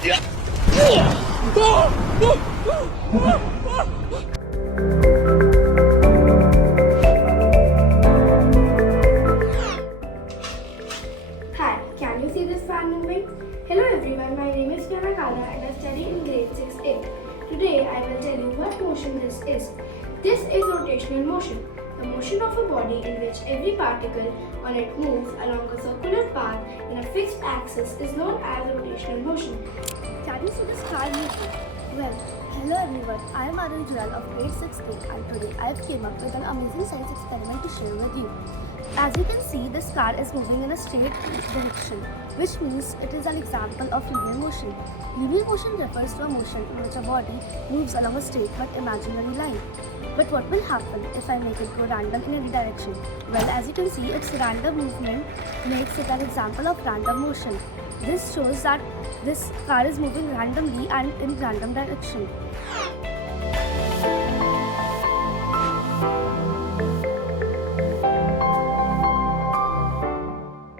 Hi, can you see this fan moving? Hello everyone, my name is Kala and I study in grade 6A. Today I will tell you what motion this is. This is rotational motion, the motion of a body in which every particle on it moves along a circular path in a fixed axis is known as rotational motion. Can you see this car moving? Well, hello everyone, I am Arun Jural of grade 6A and today I have came up with an amazing science experiment to share with you. As you can see, this car is moving in a straight direction, which means it is an example of linear motion. Linear motion refers to a motion in which a body moves along a straight but imaginary line. But what will happen if I make it go random in any direction? Well, as you can see, its random movement makes it an example of random motion. This shows that this car is moving randomly and in random direction.